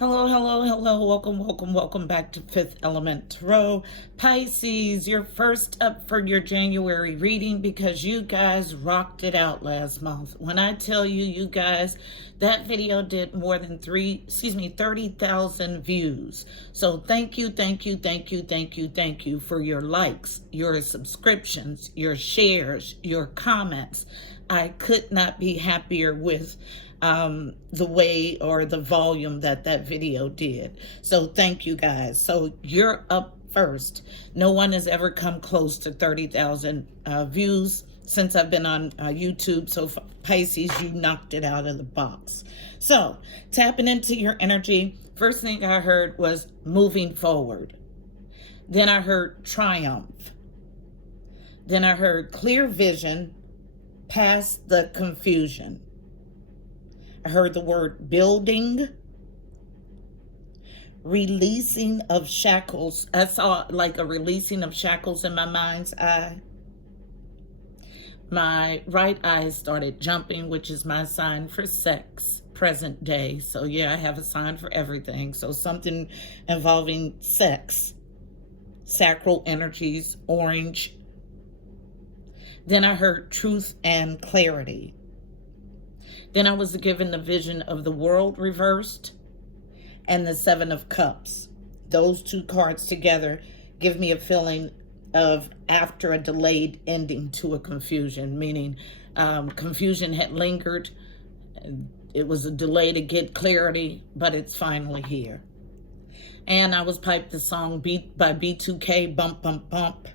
Hello, hello, hello. Welcome back to Fifth Element Tarot. Pisces, you're first up for your January reading because you guys rocked it out last month. When I tell you, you guys, that video did more than 30,000 views. So thank you for your likes, your subscriptions, your shares, your comments. I could not be happier with the way or the volume that video did. So thank you guys. So you're up first. No one has ever come close to 30,000 views since I've been on YouTube. So Pisces, you knocked it out of the box. So tapping into your energy, first thing I heard was moving forward. Then I heard triumph. Then I heard clear vision past the confusion. I heard the word building, releasing of shackles. I saw like a releasing of shackles in my mind's eye. My right eye started jumping, which is my sign for sex, present day. So yeah, I have a sign for everything. So something involving sex, sacral energies, orange. Then I heard truth and clarity. Then I was given the vision of the world reversed and the Seven of Cups. Those two cards together give me a feeling of after a delayed ending to a confusion, meaning confusion had lingered. It was a delay to get clarity, but it's finally here. And I was piped the song Beat by B2K, Bump, Bump, Bump.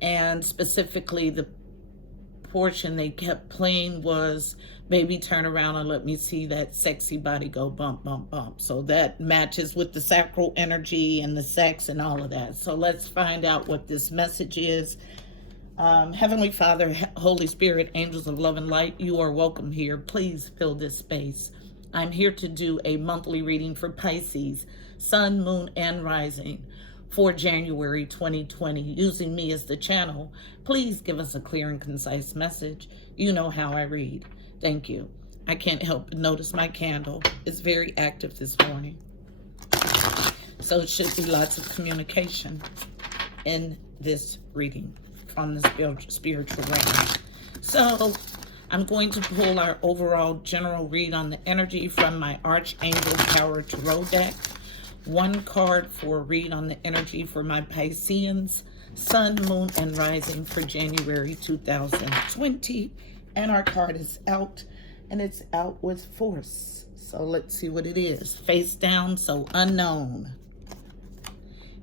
And specifically the portion they kept playing was baby turn around and let me see that sexy body go bump, bump, bump. So that matches with the sacral energy and the sex and all of that. So let's find out what this message is. Heavenly Father, Holy Spirit, angels of love and light, you are welcome here. Please fill this space. I'm here to do a monthly reading for Pisces, Sun, Moon, and Rising for January 2020, using me as the channel. Please give us a clear and concise message. You know how I read. Thank you. I can't help but notice my candle is very active this morning. So it should be lots of communication in this reading from the spiritual realm. So I'm going to pull our overall general read on the energy from my Archangel Power Tarot deck. One card for a read on the energy for my Pisceans, Sun, Moon, and Rising for January 2020. And our card is out, and it's out with force. So let's see what it is. Face down, so unknown.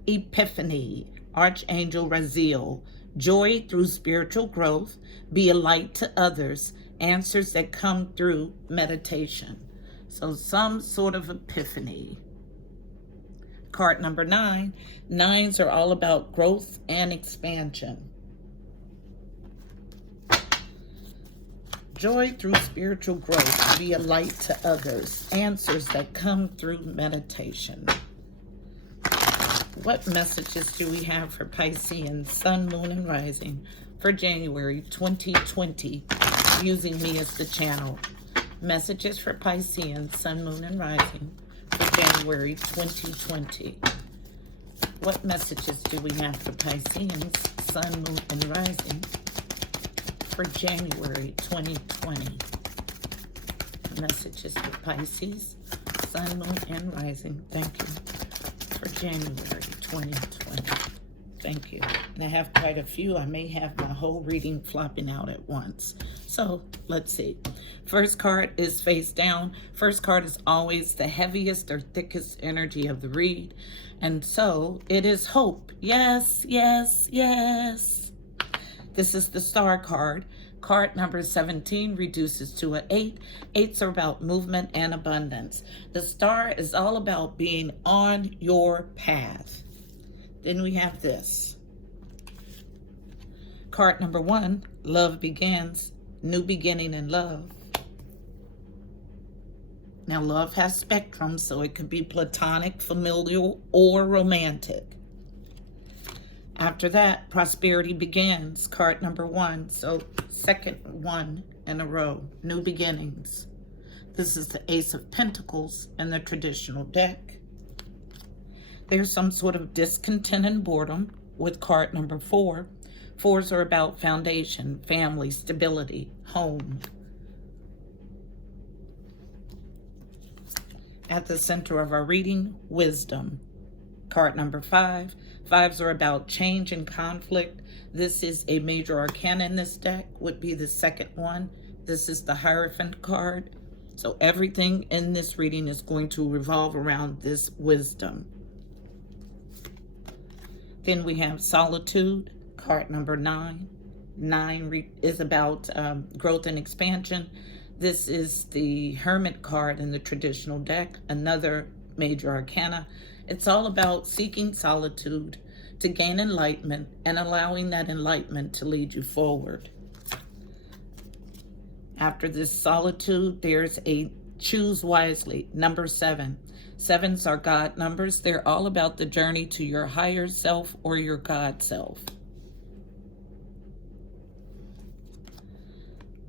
Epiphany, Archangel Raziel. Joy through spiritual growth. Be a light to others. Answers that come through meditation. So some sort of epiphany. Card number 9. Nines are all about growth and expansion. Joy through spiritual growth. Be a light to others. Answers that come through meditation. What messages do we have for Pisceans, Sun, Moon, and Rising for January 2020, using me as the channel? Messages for Pisceans, Sun, Moon, and Rising for January 2020. What messages do we have for Pisceans, Sun, Moon, and Rising for January 2020? Messages for Pisces, Sun, Moon, and Rising. Thank you. For January 2020. Thank you. And I have quite a few. I may have my whole reading flopping out at once. So let's see. First card is face down. First card is always the heaviest or thickest energy of the read. And so it is hope. Yes, yes, yes. This is the star card. Card number 17 reduces to an 8. 8s are about movement and abundance. The star is all about being on your path. Then we have this. Card number 1, love begins. New beginning in love. Now, love has spectrum, so it could be platonic, familial, or romantic. After that, prosperity begins. Card number 1. So second one in a row. New beginnings. This is the Ace of Pentacles in the traditional deck. There's some sort of discontent and boredom with card number 4. Fours are about foundation, family, stability, home. At the center of our reading, wisdom. Card number 5. Fives are about change and conflict. This is a major arcana in this deck, would be the second one. This is the Hierophant card. So everything in this reading is going to revolve around this wisdom. Then we have Solitude, card number 9. 9 is about growth and expansion. This is the Hermit card in the traditional deck, another major arcana. It's all about seeking solitude to gain enlightenment and allowing that enlightenment to lead you forward. After this solitude, there's a choose wisely, number 7. Sevens are God numbers. They're all about the journey to your higher self or your God self.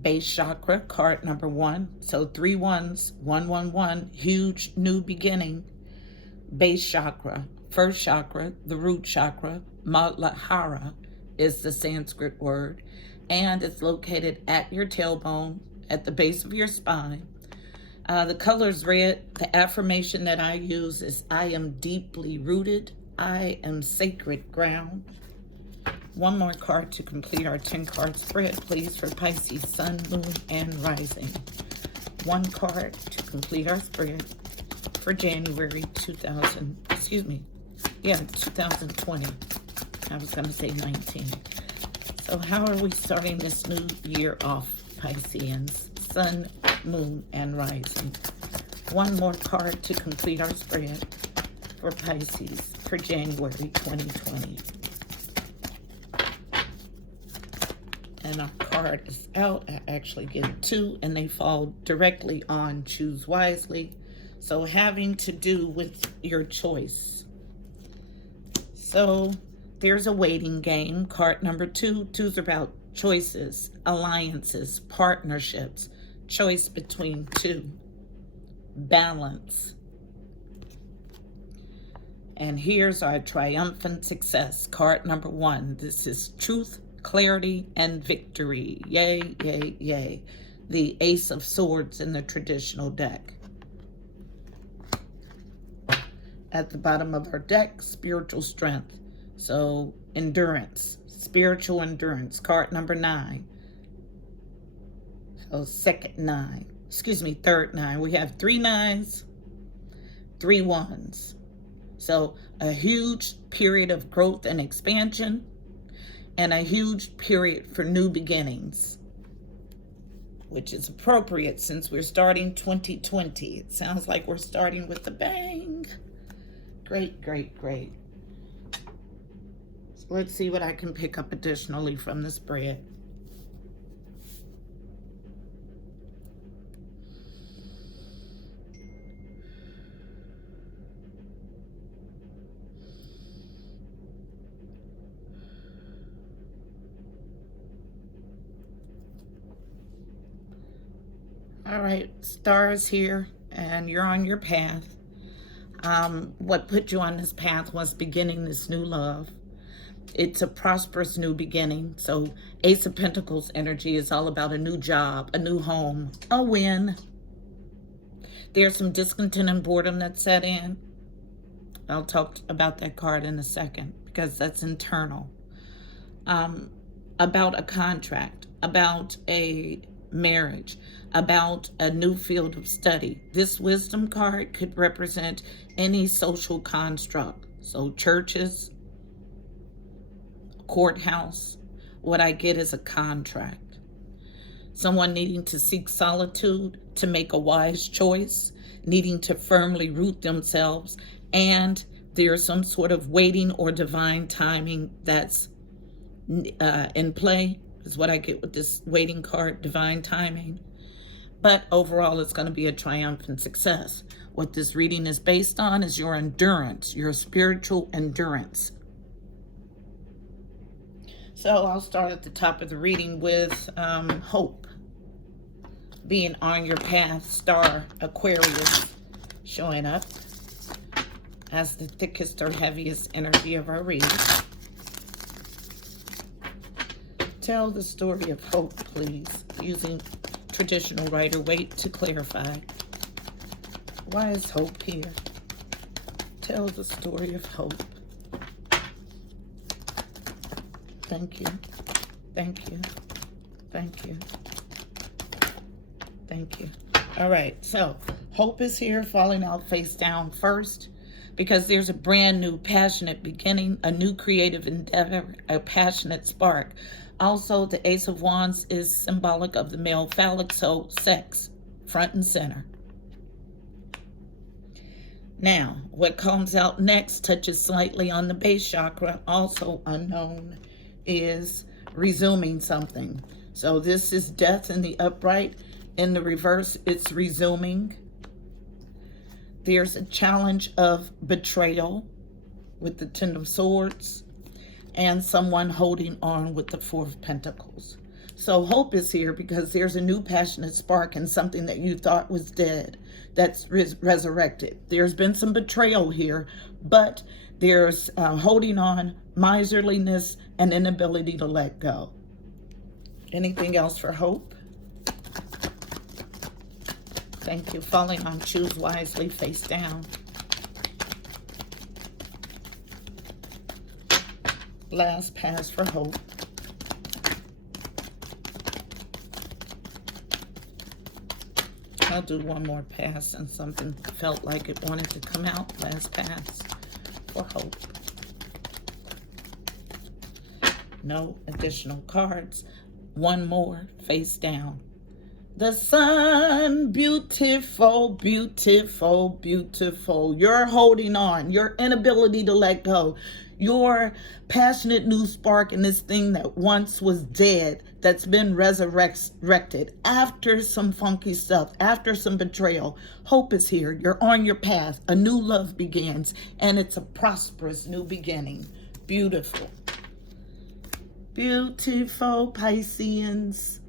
Base Chakra, card number 1. So 3 ones, 111, huge new beginning. Base Chakra, first chakra, the root chakra, Muladhara is the Sanskrit word, and it's located at your tailbone, at the base of your spine. The color's red. The affirmation that I use is, I am deeply rooted. I am sacred ground. One more card to complete our 10-card spread, please, for Pisces, Sun, Moon, and Rising. One card to complete our spread for January 2020. I was going to say 19. So how are we starting this new year off, Pisceans? Sun, Moon, and Rising. One more card to complete our spread for Pisces for January 2020. And our card is out. I actually get 2, and they fall directly on choose wisely. So having to do with your choice. So there's a waiting game. Card number 2. 2's about choices, alliances, partnerships, choice between two, balance. And here's our triumphant success. Card number 1. This is truth, clarity, and victory. Yay, yay, yay. The Ace of Swords in the traditional deck. At the bottom of our deck, spiritual strength. So endurance, spiritual endurance. Card number 9. So third 9. We have 3 9s, 3 1s. So a huge period of growth and expansion, and a huge period for new beginnings, which is appropriate since we're starting 2020. It sounds like we're starting with a bang. Great, great, great. So let's see what I can pick up additionally from the spread. All right, stars here, and you're on your path. What put you on this path was beginning this new love. It's a prosperous new beginning. So Ace of Pentacles energy is all about a new job, a new home, a win. There's some discontent and boredom that set in. I'll talk about that card in a second because that's internal. About a contract, about a marriage, about a new field of study. This wisdom card could represent any social construct. So churches, courthouse. What I get is a contract. Someone needing to seek solitude to make a wise choice, needing to firmly root themselves, and there's some sort of waiting or divine timing that's in play, is what I get with this waiting card, divine timing. But overall, it's going to be a triumphant success. What this reading is based on is your endurance, your spiritual endurance. So I'll start at the top of the reading with hope. being on your path, star Aquarius showing up as the thickest or heaviest energy of our reading. Tell the story of hope, please, using traditional Rider-Waite to clarify. Why is hope here? Tell the story of hope. Thank you. Thank you. Thank you. Thank you. All right, so hope is here, falling out face down first, because there's a brand new passionate beginning, a new creative endeavor, a passionate spark. Also, the Ace of Wands is symbolic of the male phallic, so sex, front and center. Now, what comes out next touches slightly on the base chakra, also unknown, is resuming something. So this is death in the upright. In the reverse, it's resuming. There's a challenge of betrayal with the Ten of Swords, and someone holding on with the Four of Pentacles. So hope is here because there's a new passionate spark in something that you thought was dead that's resurrected. There's been some betrayal here, but there's holding on, miserliness, and inability to let go. Anything else for hope? Thank you. Falling on Choose Wisely, face down. Last pass for hope. I'll do one more pass, and something felt like it wanted to come out. Last pass for hope. No additional cards. One more, face down. The sun, beautiful, beautiful, beautiful. You're holding on. Your inability to let go. Your passionate new spark in this thing that once was dead, that's been resurrected after some funky stuff, after some betrayal. Hope is here. You're on your path. A new love begins, and it's a prosperous new beginning. Beautiful. Beautiful, Pisceans.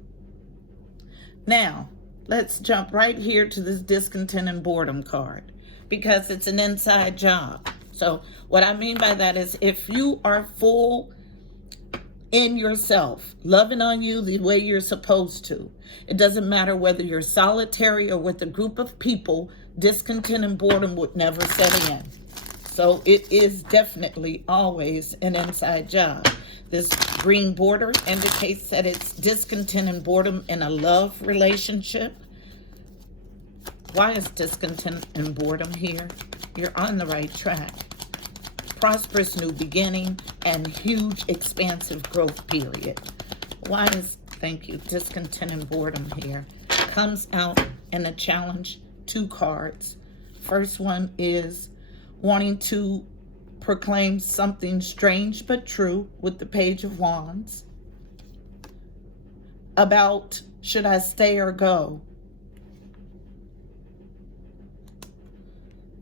Now, let's jump right here to this discontent and boredom card, because it's an inside job. So what I mean by that is, if you are full in yourself, loving on you the way you're supposed to, it doesn't matter whether you're solitary or with a group of people, discontent and boredom would never set in. So it is definitely always an inside job. This green border indicates that it's discontent and boredom in a love relationship. Why is discontent and boredom here? You're on the right track. Prosperous new beginning and huge expansive growth period. Why is, thank you, discontent and boredom here? Comes out in a challenge, 2 cards. First one is wanting to proclaim something strange but true with the Page of Wands about should I stay or go.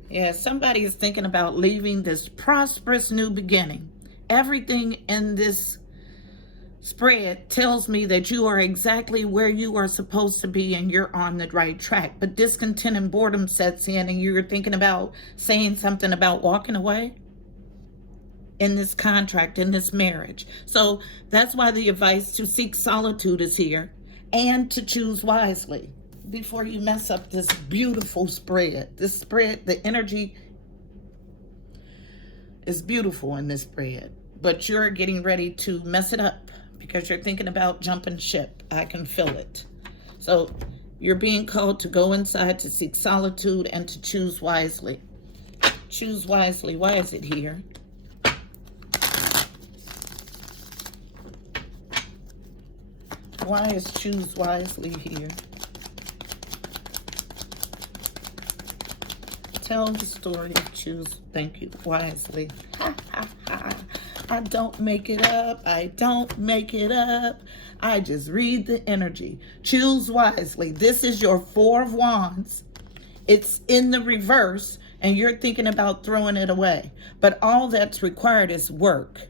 Yeah, somebody is thinking about leaving this prosperous new beginning. Everything in this spread tells me that you are exactly where you are supposed to be and you're on the right track. But discontent and boredom sets in and you're thinking about saying something about walking away in this contract, in this marriage. So that's why the advice to seek solitude is here and to choose wisely before you mess up this beautiful spread. This spread, the energy is beautiful in this spread, but you're getting ready to mess it up because you're thinking about jumping ship. I can feel it. So you're being called to go inside, to seek solitude, and to choose wisely. Choose wisely. Why is it here? Why is choose wisely here? Tell the story of choose, thank you, wisely. Ha, ha, ha. I don't make it up. I don't make it up. I just read the energy. Choose wisely. This is your 4 of Wands. It's in the reverse, and you're thinking about throwing it away. But all that's required is work.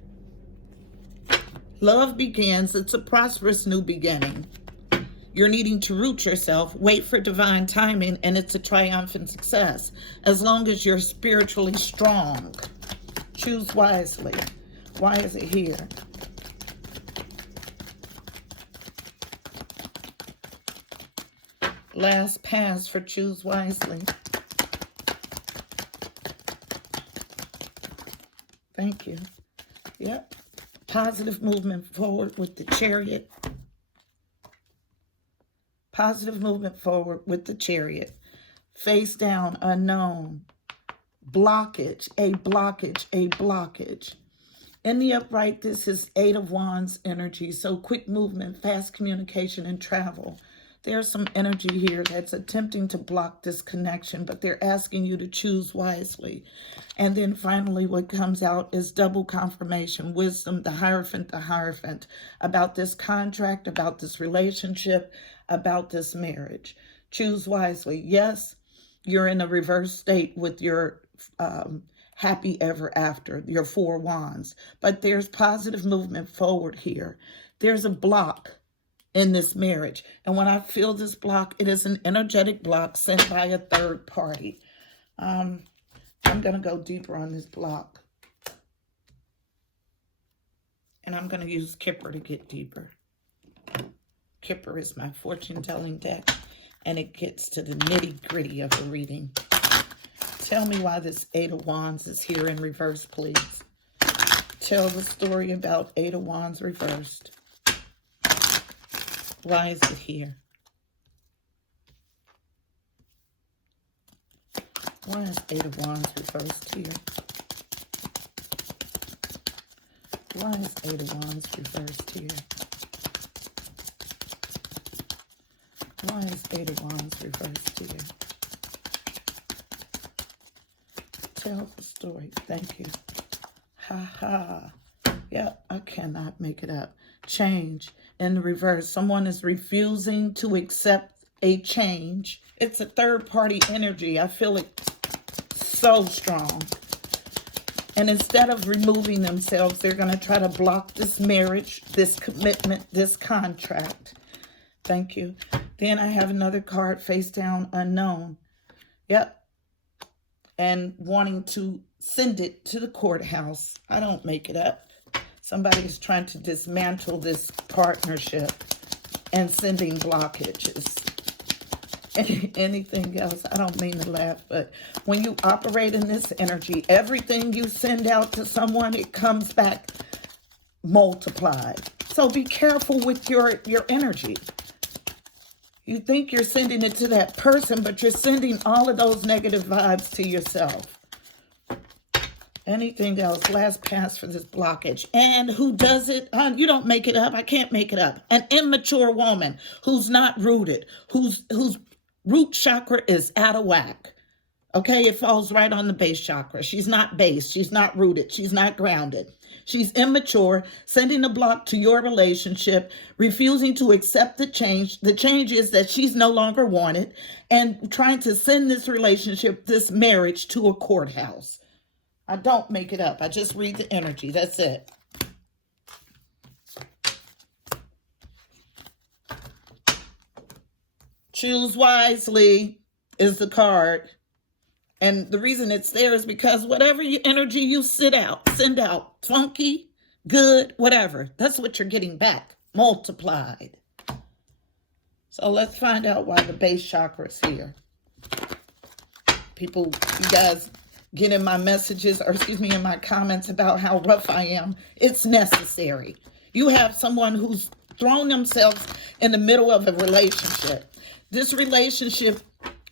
Love begins. It's a prosperous new beginning. You're needing to root yourself, wait for divine timing, and it's a triumphant success. As long as you're spiritually strong. Choose wisely. Why is it here? Last pass for choose wisely. Thank you. Yep. Positive movement forward with the Chariot. Positive movement forward with the Chariot. Face down, unknown. Blockage, a blockage, a blockage. In the upright, this is Eight of Wands energy. So quick movement, fast communication, and travel. There's some energy here that's attempting to block this connection, but they're asking you to choose wisely. And then finally, what comes out is double confirmation, wisdom, the Hierophant, about this contract, about this relationship, about this marriage. Choose wisely. Yes, you're in a reverse state with your happy ever after, your Four Wands, but there's positive movement forward here. There's a block in this marriage. And when I feel this block, it is an energetic block sent by a third party. I'm going to go deeper on this block. And I'm going to use Kipper to get deeper. Kipper is my fortune-telling deck, and it gets to the nitty-gritty of the reading. Tell me why this Eight of Wands is here in reverse, please. Tell the story about Eight of Wands reversed. Why is it here? Why is Eight of Wands reversed here? Why is Eight of Wands reversed here? Why is Eight of Wands reversed here? Tell the story. Thank you. Ha ha. Yeah, I cannot make it up. Change. In the reverse, someone is refusing to accept a change. It's a third-party energy. I feel it so strong. And instead of removing themselves, they're going to try to block this marriage, this commitment, this contract. Thank you. Then I have another card, face down, unknown. Yep. And wanting to send it to the courthouse. I don't make it up. Somebody is trying to dismantle this partnership and sending blockages. Anything else? I don't mean to laugh, but when you operate in this energy, everything you send out to someone, it comes back multiplied. So be careful with your energy. You think you're sending it to that person, but you're sending all of those negative vibes to yourself. Anything else? Last pass for this blockage. And who does it? You don't make it up. I can't make it up. An immature woman who's not rooted, whose root chakra is out of whack. Okay, it falls right on the base chakra. She's not base. She's not rooted. She's not grounded. She's immature, sending a block to your relationship, refusing to accept the change. The change is that she's no longer wanted, and trying to send this relationship, this marriage, to a courthouse. I don't make it up. I just read the energy. That's it. Choose wisely is the card. And the reason it's there is because whatever energy you send out, funky, good, whatever, that's what you're getting back, multiplied. So let's find out why the base chakra is here. People, you guys get in my messages, or excuse me, in my comments about how rough I am. It's necessary. You have someone who's thrown themselves in the middle of a relationship. This relationship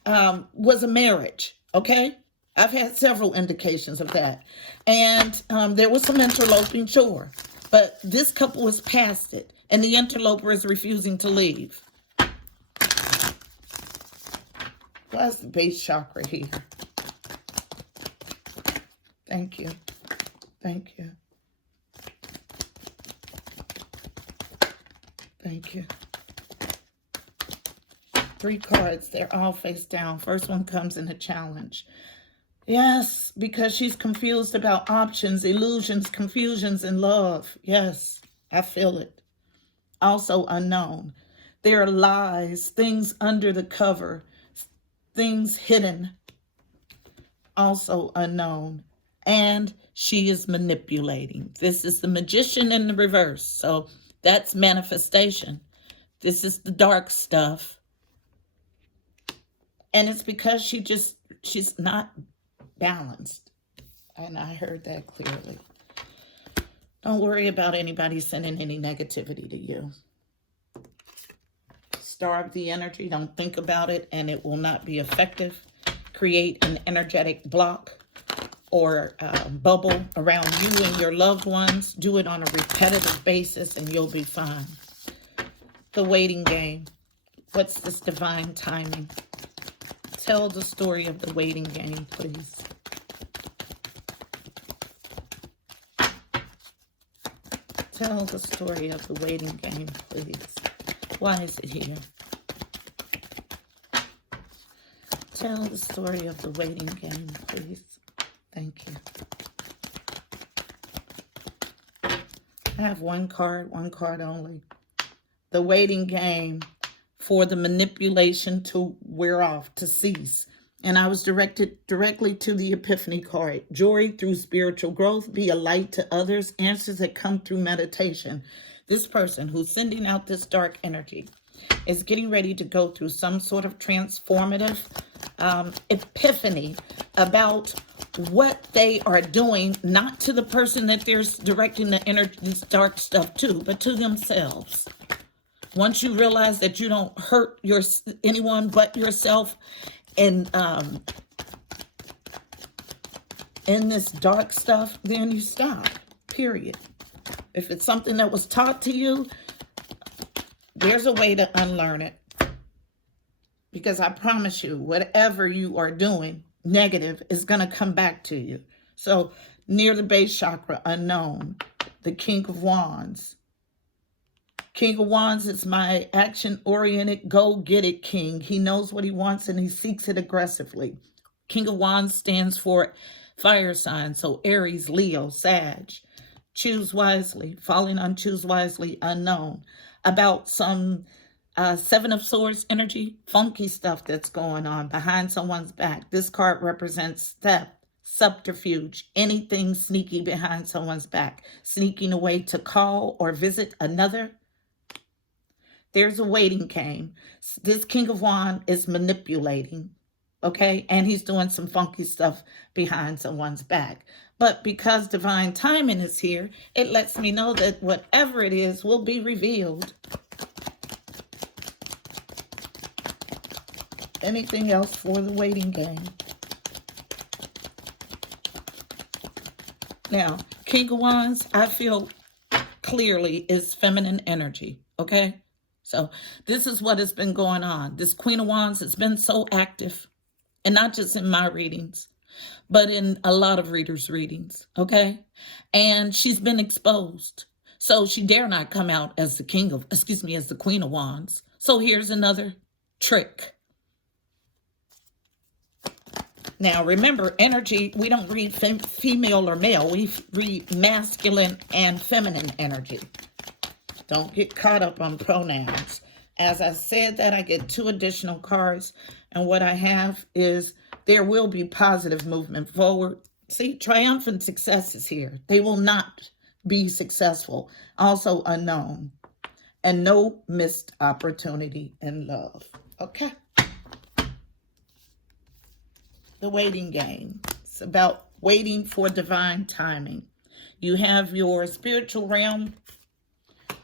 was a marriage, okay? I've had several indications of that. And there was some interloping, sure. But this couple was past it, and the interloper is refusing to leave. Why is the base chakra here? Thank you. Thank you. Thank you. 3 cards. They're all face down. First one comes in a challenge. Yes, because she's confused about options, illusions, confusions, and love. Yes, I feel it. Also unknown. There are lies, things under the cover, things hidden, also unknown. And she is manipulating. This is the Magician in the reverse. So that's manifestation. This is the dark stuff. And it's because she's not balanced. And I heard that clearly. Don't worry about anybody sending any negativity to you. Starve the energy. Don't think about it, and it will not be effective. Create an energetic block or bubble around you and your loved ones. Do it on a repetitive basis, and you'll be fine. The waiting game. What's this divine timing? Tell the story of the waiting game, please. Tell the story of the waiting game, please. Why is it here? Tell the story of the waiting game, please. Thank you. I have one card only. The waiting game for the manipulation to wear off, to cease. And I was directed directly to the Epiphany card. Joy through spiritual growth, be a light to others, answers that come through meditation. This person who's sending out this dark energy is getting ready to go through some sort of transformative epiphany about what they are doing, not to the person that they're directing the energy, this dark stuff to, but to themselves. Once you realize that you don't hurt anyone but yourself in this dark stuff, then you stop, period. If it's something that was taught to you, there's a way to unlearn it. Because I promise you, whatever you are doing negative is going to come back to you. So near the base chakra, unknown, the King of Wands. King of Wands is my action-oriented, go-get-it king. He knows what he wants and he seeks it aggressively. King of Wands stands for fire sign, so Aries, Leo, Sag. Choose wisely, falling on choose wisely, unknown. About some Seven of Swords energy, funky stuff that's going on behind someone's back. This card represents theft, subterfuge, anything sneaky behind someone's back. Sneaking away to call or visit another. There's a waiting game. This King of Wands is manipulating, okay? And he's doing some funky stuff behind someone's back. But because divine timing is here, it lets me know that whatever it is will be revealed. Anything else for the waiting game? Now, King of Wands, I feel clearly is feminine energy, okay? So this is what has been going on. This Queen of Wands has been so active, and not just in my readings, but in a lot of readers' readings, okay? And she's been exposed. So she dare not come out as the as the Queen of Wands. So here's another trick. Now, remember, energy, we don't read female or male. We read masculine and feminine energy. Don't get caught up on pronouns. As I said that, I get 2 additional cards. And what I have is there will be positive movement forward. See, triumphant success is here. They will not be successful. Also unknown. And no missed opportunity in love. Okay. The waiting game. It's about waiting for divine timing. You have your spiritual realm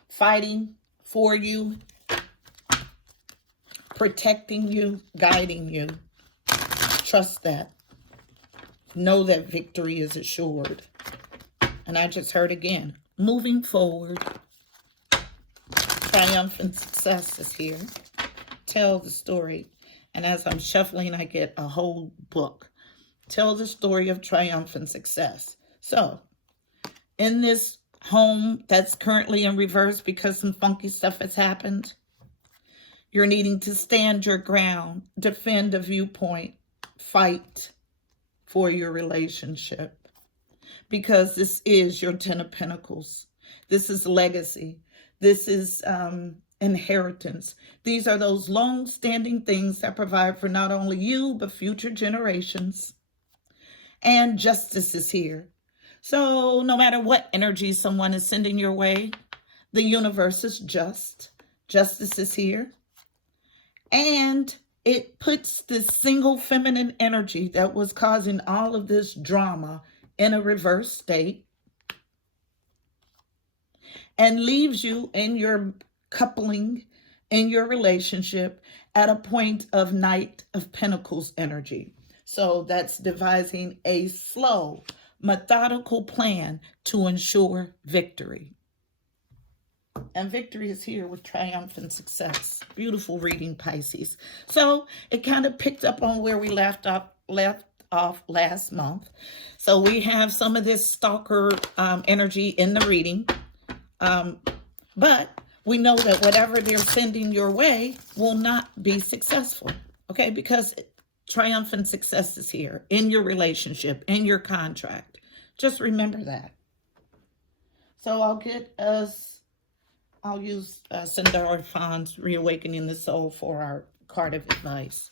fighting for you, protecting you, guiding you. Trust that. Know that victory is assured. And I just heard again, moving forward. Triumphant success is here. Tell the story. And as I'm shuffling, I get a whole book. Tell the story of triumphant success. So, in this home that's currently in reverse because some funky stuff has happened, you're needing to stand your ground, defend a viewpoint, fight for your relationship. Because this is your 10 of Pentacles. This is legacy. This is inheritance. These are those long-standing things that provide for not only you, but future generations. And justice is here. So no matter what energy someone is sending your way, the universe is just. Justice is here. And it puts this single feminine energy that was causing all of this drama in a reverse state and leaves you in your coupling, in your relationship, at a point of Knight of Pentacles energy. So that's devising a slow, methodical plan to ensure victory. And victory is here with triumphant success. Beautiful reading, Pisces. So it kind of picked up on where we left off last month. So we have some of this stalker energy in the reading. But we know that whatever they're sending your way will not be successful. Okay, because triumphant success is here in your relationship, in your contract. Just remember that. So I'll use Standout, Reawakening the Soul for our card of advice.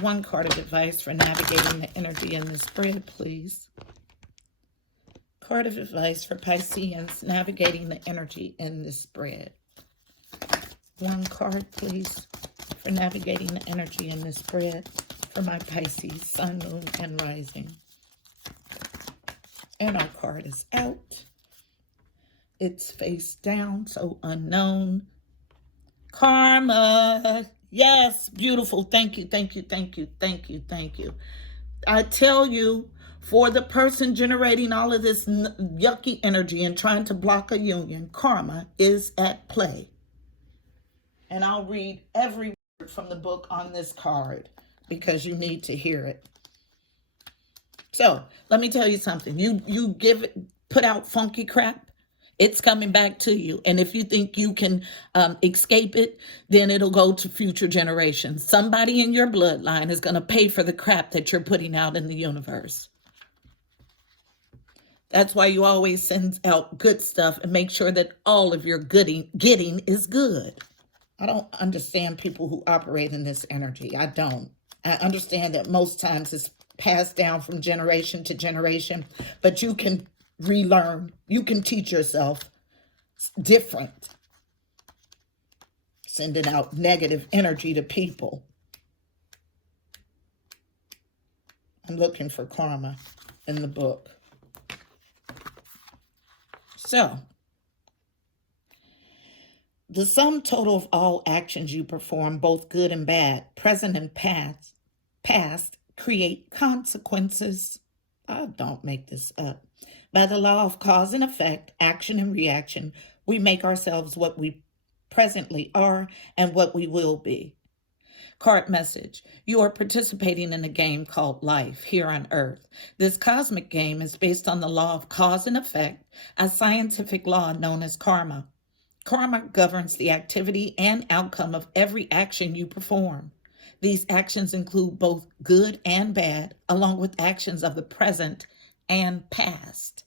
One card of advice for navigating the energy in the spread, please. Card of advice for Pisceans navigating the energy in the spread. One card, please, for navigating the energy in the spread for my Pisces, Sun, Moon, and Rising. And our card is out. It's face down, so unknown. Karma. Yes, beautiful. Thank you, thank you, thank you, thank you, thank you. I tell you, for the person generating all of this yucky energy and trying to block a union, karma is at play. And I'll read every word from the book on this card because you need to hear it. So let me tell you something. You put out funky crap, it's coming back to you. And if you think you can escape it, then it'll go to future generations. Somebody in your bloodline is going to pay for the crap that you're putting out in the universe. That's why you always send out good stuff and make sure that all of your getting is good. I don't understand people who operate in this energy. I don't. I understand that most times it's passed down from generation to generation, but you can relearn. You can teach yourself different. Sending out negative energy to people. I'm looking for karma in the book. So, the sum total of all actions you perform, both good and bad, present and past, create consequences. Don't make this up. By the law of cause and effect, action and reaction, we make ourselves what we presently are and what we will be. Card message. You are participating in a game called life here on Earth. This cosmic game is based on the law of cause and effect, a scientific law known as karma. Karma governs the activity and outcome of every action you perform. These actions include both good and bad, along with actions of the present and past.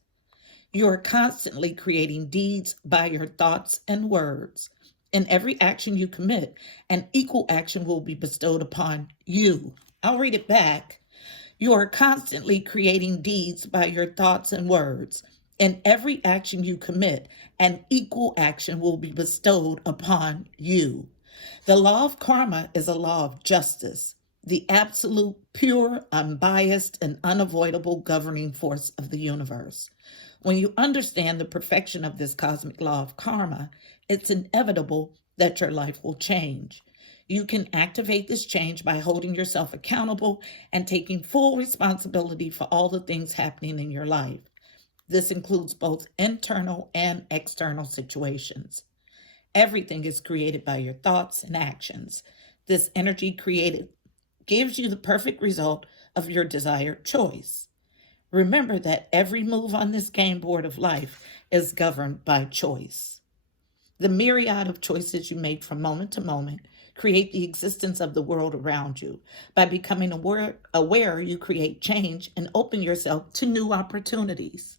You are constantly creating deeds by your thoughts and words. In every action you commit, an equal action will be bestowed upon you. I'll read it back. You are constantly creating deeds by your thoughts and words. In every action you commit, an equal action will be bestowed upon you. The law of karma is a law of justice, the absolute, pure, unbiased, and unavoidable governing force of the universe. When you understand the perfection of this cosmic law of karma, it's inevitable that your life will change. You can activate this change by holding yourself accountable and taking full responsibility for all the things happening in your life. This includes both internal and external situations. Everything is created by your thoughts and actions. This energy created gives you the perfect result of your desired choice. Remember that every move on this game board of life is governed by choice. The myriad of choices you make from moment to moment create the existence of the world around you. By becoming aware, you create change and open yourself to new opportunities.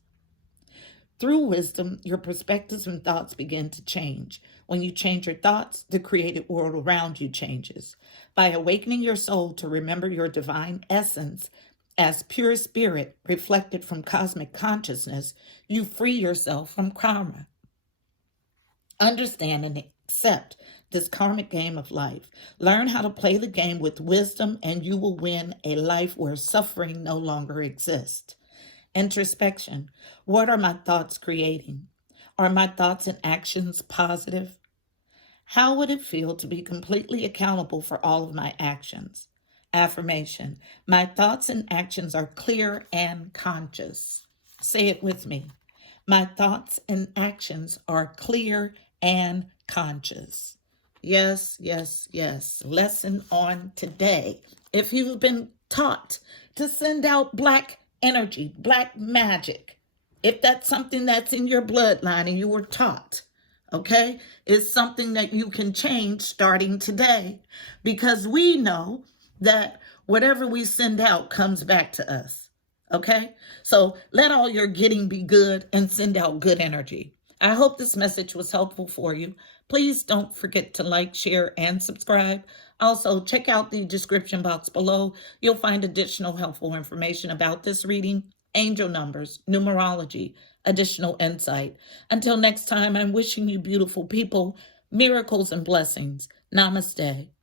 Through wisdom, your perspectives and thoughts begin to change. When you change your thoughts, the created world around you changes. By awakening your soul to remember your divine essence as pure spirit reflected from cosmic consciousness, you free yourself from karma. Understand and accept this karmic game of life. Learn how to play the game with wisdom, and you will win a life where suffering no longer exists. Introspection. What are my thoughts creating? Are my thoughts and actions positive? How would it feel to be completely accountable for all of my actions? Affirmation. My thoughts and actions are clear and conscious. Say it with me. My thoughts and actions are clear and conscious. Yes, yes, yes. Lesson on today. If you've been taught to send out black energy, black magic, if that's something that's in your bloodline and you were taught, okay, it's something that you can change starting today, because we know that whatever we send out comes back to us. Okay, so let all your getting be good and send out good energy. I hope this message was helpful for you. Please don't forget to like, share, and subscribe. Also, check out the description box below. You'll find additional helpful information about this reading, angel numbers, numerology, additional insight. Until next time, I'm wishing you beautiful people, miracles and blessings. Namaste.